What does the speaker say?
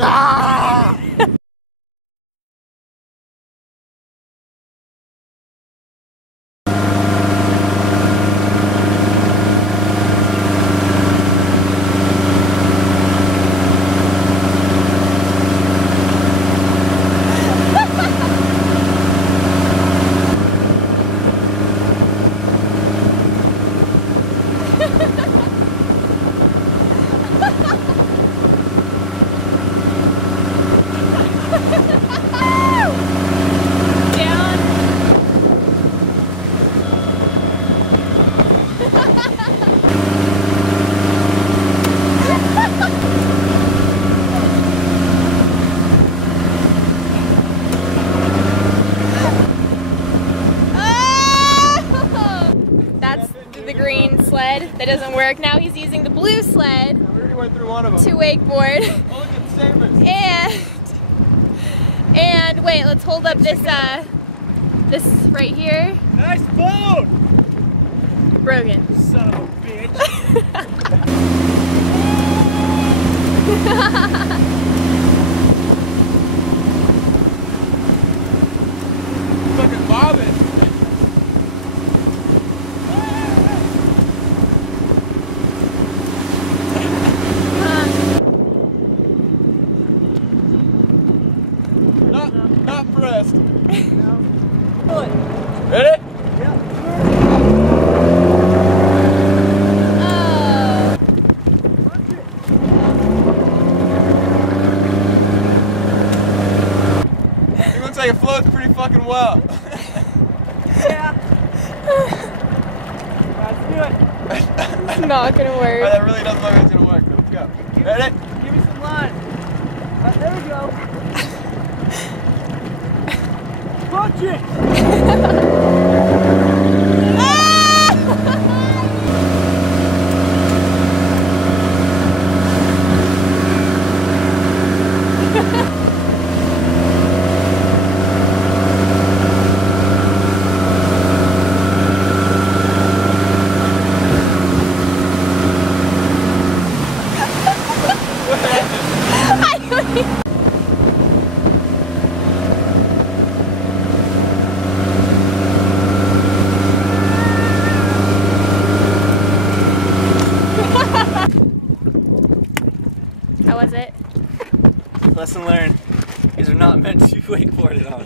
Ah! That's the green sled that doesn't work. Now he's using the blue sled to wakeboard. And wait, let's hold up this this right here. Nice boat! Brogan. Son of a bitch. Fucking bobbing. Not impressed. No. Ready? Yeah. It looks like it floats pretty fucking well. Yeah. Let's do it. It's not gonna work. That really doesn't look like it's gonna work. Let's go. Ready? Give me some line. There we go. Punch it! How was it? Lesson learned. These are not meant to be wakeboarded on.